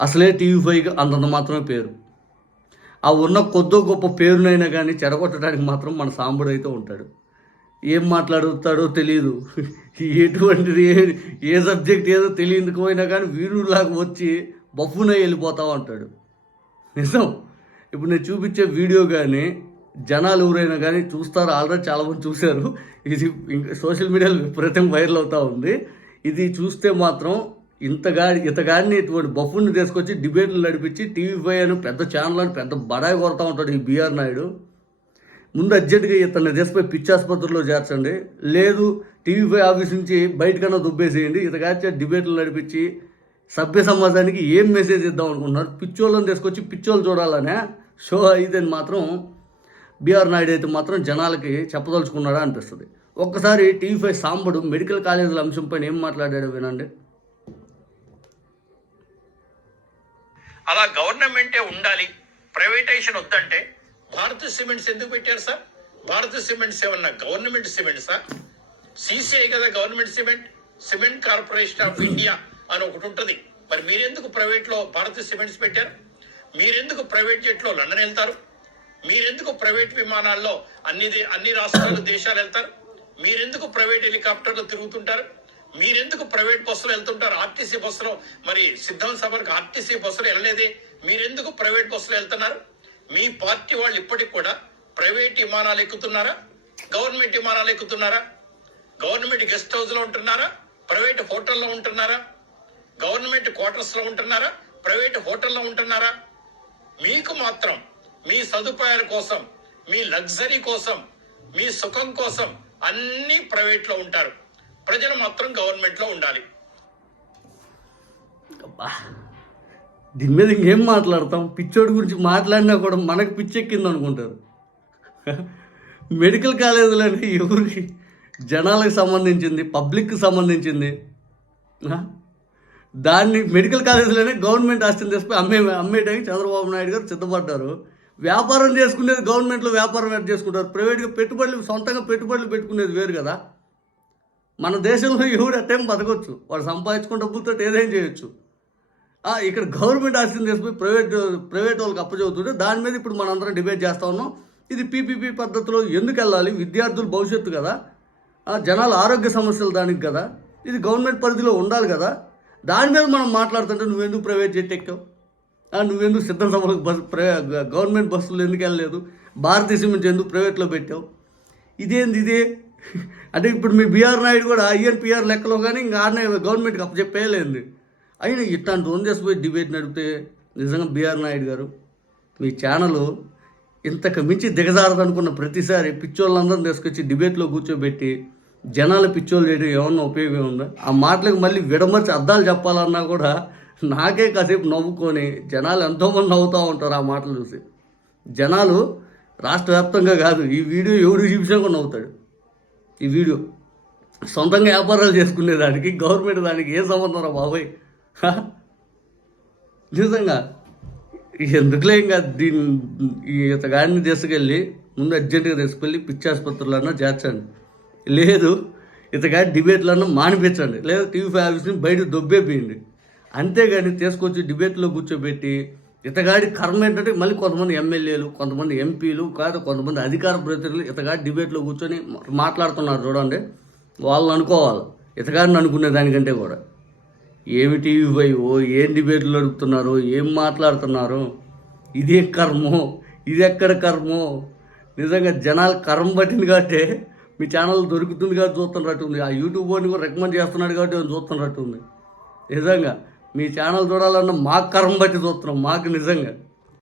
అసలే టీవీ ఫైవ్కి అంతంత మాత్రమే పేరు. ఆ ఉన్న కొద్దో గొప్ప పేరునైనా కానీ చెడగొట్టడానికి మాత్రం మన సాంబుడు అయితే ఉంటాడు. ఏం మాట్లాడుతాడో తెలియదు ఎటువంటిది ఏ ఏ సబ్జెక్ట్ ఏదో తెలియదు పోయినా కానీ వీరులాగా వచ్చి బఫునే వెళ్ళిపోతా ఉంటాడు. నిజం. ఇప్పుడు నేను చూపించే వీడియో కానీ జనాలు ఎవరైనా కానీ చూస్తారు ఆల్రెడీ చాలామంది చూశారు. ఇది ఇంకా సోషల్ మీడియాలో విపరీతంగా వైరల్ అవుతూ ఉంది. ఇది చూస్తే మాత్రం ఇంతగా ఇతగాడిని ఇటువంటి బఫుని తీసుకొచ్చి డిబేట్లు నడిపించి టీవీ ఫైవ్ అని పెద్ద ఛానల్ అని పెద్ద బడాయి కొడతా ఉంటాడు ఈ బీఆర్ నాయుడు. ముందు అర్జెంటుగా ఇతన్ని తీసుకుపోయి పిచ్చి ఆసుపత్రిలో చేర్చండి. లేదు టీవీ ఫైవ్ ఆఫీస్ నుంచి బయటకన్నా దుబ్బేసేయండి. ఇతగాచే డిబేట్లు నడిపించి సభ్య సమాజానికి ఏం మెసేజ్ ఇద్దాం అనుకుంటున్నారు? పిచ్చోళ్ళని తీసుకొచ్చి పిచ్చోళ్ళు చూడాలనే షో అయితేని మాత్రం బీఆర్ నాయుడు అయితే మాత్రం జనాలకి చెప్పదలుచుకున్నాడా అనిపిస్తుంది. ఒక్కసారి టీవీ ఫైవ్ సాంబడు మెడికల్ కాలేజీల అంశం పైన ఏం మాట్లాడాడో వినండి. అలా గవర్నమెంటే ఉండాలి. ప్రైవేటైజేషన్ వద్దంటే భారత్ సిమెంట్స్ ఎందుకు పెట్టారు సార్? భారత్ సిమెంట్స్ ఏమన్నా గవర్నమెంట్ సిమెంట్ సార్? సిసిఐ కదా government cement. Cement corporation of India అని ఒకటి ఉంటుంది. మరి మీరెందుకు ప్రైవేట్లో భారత్ సిమెంట్స్ పెట్టారు? మీరెందుకు ప్రైవేట్ జెట్లో లండన్ వెళ్తారు? మీరెందుకు ప్రైవేట్ విమానాల్లో అన్ని దే- అన్ని రాష్ట్రాలు దేశాలు వెళ్తారు? మీరెందుకు ప్రైవేట్ హెలికాప్టర్లు తిరుగుతుంటారు? మీరెందుకు ప్రైవేట్ బస్సులు వెళ్తుంటారు? ఆర్టీసీ బస్సులో. మరి సిద్ధం సభకు ఆర్టీసీ బస్సులు వెళ్ళలేదే. మీరెందుకు ప్రైవేట్ బస్సులు వెళ్తున్నారు? మీ పార్టీ వాళ్ళు ఇప్పటికి కూడా ప్రైవేట్ విమానాలు ఎక్కుతున్నారా? గవర్నమెంట్ విమానాలు ఎక్కుతున్నారా? గవర్నమెంట్ గెస్ట్ హౌస్లో ఉంటున్నారా? ప్రైవేట్ హోటల్లో ఉంటున్నారా? గవర్నమెంట్ క్వార్టర్స్లో ఉంటున్నారా? ప్రైవేట్ హోటల్లో ఉంటున్నారా? మీకు మాత్రం మీ సదుపాయాల కోసం మీ లగ్జరీ కోసం మీ సుఖం కోసం అన్ని ప్రైవేట్లో ఉంటారు. ప్రజలు మాత్రం గవర్నమెంట్లో ఉండాలి. అబ్బా దీని మీద ఇంకేం మాట్లాడతాం? పిచ్చోడి గురించి మాట్లాడినా కూడా మనకు పిచ్చెక్కింది అనుకుంటారు. మెడికల్ కాలేజీలని ఎవరికి? జనాలకు సంబంధించింది పబ్లిక్కి సంబంధించింది. దాన్ని మెడికల్ కాలేజీలోనే గవర్నమెంట్ ఆస్తిని తీసుకుని అమ్మే అమ్మేయడానికి చంద్రబాబు నాయుడు గారు సిద్ధపడ్డారు. వ్యాపారం చేసుకునేది గవర్నమెంట్లో వ్యాపారం ఎట్లా చేసుకుంటారు ప్రైవేట్గా పెట్టుబడులు సొంతంగా పెట్టుబడులు పెట్టుకునేది వేరు కదా. మన దేశంలో ఎవడు అట్టేం బతకొచ్చు? వాడు సంపాదించుకున్న డబ్బులతో ఏదేం చేయొచ్చు? ఇక్కడ గవర్నమెంట్ ఆస్తిని తీసుకుపోయి ప్రైవేట్ ప్రైవేట్ వాళ్ళకి అప్పచెబుతుంటే దాని మీద ఇప్పుడు మనందరం డిబేట్ చేస్తూ ఉన్నాం. ఇది పీపీపీ పద్ధతిలో ఎందుకు వెళ్ళాలి? విద్యార్థుల భవిష్యత్తు కదా. జనాల ఆరోగ్య సమస్యలు దానికి కదా. ఇది గవర్నమెంట్ పరిధిలో ఉండాలి కదా. దాని మీద మనం మాట్లాడుతుంటే నువ్వెందుకు ప్రైవేట్ జెట్ ఎక్కావు? నువ్వెందుకు సిద్ధం సభలకు బస్ గవర్నమెంట్ బస్సులు ఎందుకు వెళ్ళలేదు? భారతదేశం నుంచి ఎందుకు ప్రైవేట్లో పెట్టావు? ఇదేంది ఇదే? అంటే ఇప్పుడు మీ బీఆర్ నాయుడు కూడా ఐఎన్పిఆర్ లెక్కలో కానీ ఇంకా ఆడనే గవర్నమెంట్కి అప్పచెప్పేయలేదు. అయినా ఇట్లాంటి రోజు చేసిపోయి డిబేట్ నడిపితే నిజంగా బీఆర్ నాయుడు గారు మీ ఛానల్ ఇంతకు మించి దిగజారదనుకున్న ప్రతిసారి పిచ్చోళ్ళందరిని తీసుకొచ్చి డిబేట్లో కూర్చోబెట్టి జనాలు పిచ్చోళ్ళు చేయడం ఏమన్నా ఉపయోగం ఉందా? ఆ మాటలకు మళ్ళీ విడమర్చి అద్దాలు చెప్పాలన్నా కూడా నాకే కాసేపు నవ్వుకొని జనాలు ఎంతోమంది నవ్వుతూ ఉంటారు ఆ మాటలు చూసి. జనాలు రాష్ట్ర వ్యాప్తంగా కాదు ఈ వీడియో ఎవడు చూపించినా కూడా నవ్వుతాడు. ఈ వీడియో సొంతంగా వ్యాపారాలు చేసుకునేదానికి గవర్నమెంట్ దానికి ఏ సంబంధం రా బాబాయ్? నిజంగా. ఎందుకులే ఇంకా దీన్ని ఈ ఇతగాడిని తీసుకెళ్ళి ముందు అర్జెంటుగా తీసుకెళ్ళి పిచ్చి ఆసుపత్రులన్నా చేర్చండి. లేదు ఇతగాడి డిబేట్లన్నా మానిపించండి. లేదా టీవీ ఫైవ్ ఆఫీస్ని బయట దొబ్బేపోయింది అంతేగాని తీసుకొచ్చి డిబేట్లో కూర్చోబెట్టి ఇతగాడి కర్మ ఏంటంటే మళ్ళీ కొంతమంది ఎమ్మెల్యేలు కొంతమంది ఎంపీలు కాదు కొంతమంది అధికార ప్రతినిధులు ఇతగాడి డిబేట్లో కూర్చొని మాట్లాడుతున్నారు చూడండి. వాళ్ళని అనుకోవాలి. ఇతగాడిని అనుకునే దానికంటే కూడా. ఏమి టీవీ ఏం డిబేట్లు నడుపుతున్నారు ఏం మాట్లాడుతున్నారు? ఇదే కర్మో ఇది ఎక్కడ కర్మో? నిజంగా జనాలు కర్మ పట్టింది కాబట్టి మీ ఛానల్ దొరుకుతుంది కాబట్టి చూస్తున్నట్టు ఉంది. ఆ యూట్యూబ్ వాడిని కూడా రికమెండ్ చేస్తున్నాడు కాబట్టి చూస్తున్నట్టు ఉంది. నిజంగా మీ ఛానల్ చూడాలన్నా మాకు కర్మ బట్టి చూస్తున్నాం మాకు నిజంగా.